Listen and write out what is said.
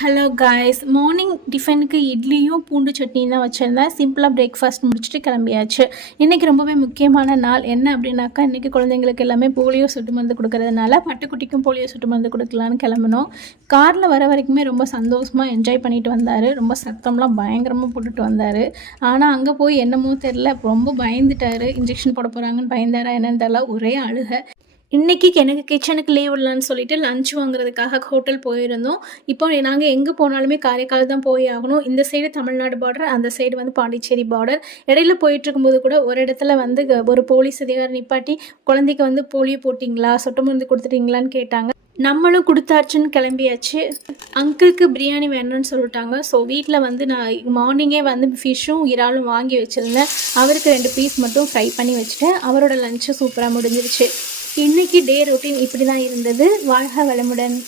Hello guys morning டிஃபனுக்கு இட்லியும் பூண்டு சட்னியும் தான் வச்சுருந்தேன். சிம்பிளாக பிரேக்ஃபாஸ்ட் முடிச்சுட்டு கிளம்பியாச்சு. இன்றைக்கி ரொம்பவே முக்கியமான நாள் என்ன அப்படின்னாக்கா இன்றைக்கி குழந்தைங்களுக்கு எல்லாமே போலியோ சொட்டு மருந்து கொடுக்கறதுனால பட்டுக்குட்டிக்கும் போலியோ சொட்டு மருந்து கொடுக்கலான்னு கிளம்புனோம். காரில் வர வரைக்குமே ரொம்ப சந்தோஷமாக என்ஜாய் பண்ணிட்டு வந்தார். ரொம்ப சத்தம்லாம் பயங்கரமாக போட்டுட்டு வந்தார். ஆனால் அங்கே போய் என்னமோ தெரில ரொம்ப பயந்துட்டார். இன்ஜெக்ஷன் போட போகிறாங்கன்னு பயந்தாரா என்னன்னு தெரில ஒரே அழுக. இன்னைக்கு எனக்கு கிச்சனுக்கு லீவ் இல்லைன்னு சொல்லிட்டு லஞ்ச் வாங்குறதுக்காக ஹோட்டல் போயிருந்தோம். இப்போ நாங்கள் எங்கே போனாலுமே காரைக்கால் தான் போய் ஆகணும். இந்த சைடு தமிழ்நாடு பார்டர் அந்த சைடு வந்து பாண்டிச்சேரி பார்டர் இடையில போயிட்டு இருக்கும்போது கூட ஒரு இடத்துல வந்து ஒரு போலீஸ் அதிகாரி நிப்பாட்டி குழந்தைக்கு வந்து போலியோ போட்டிங்களா சொட்டு மருந்து கொடுத்துட்டீங்களான்னு கேட்டாங்க. நம்மளும் கொடுத்தாச்சுன்னு கிளம்பியாச்சு. அங்கிளுக்கு பிரியாணி வேணும்னு சொல்லிட்டாங்க. ஸோ வீட்டில் வந்து நான் மார்னிங்கே வந்து ஃபிஷ்ஷும் இறாலும் வாங்கி வச்சுருந்தேன். அவருக்கு ரெண்டு பீஸ் மட்டும் ஃப்ரை பண்ணி வச்சுட்டேன். அவரோட லஞ்சு சூப்பராக முடிஞ்சிருச்சு. இன்னைக்கு டே ரொட்டீன் இப்படி தான் இருந்தது. வாழ்க வளமுடன்.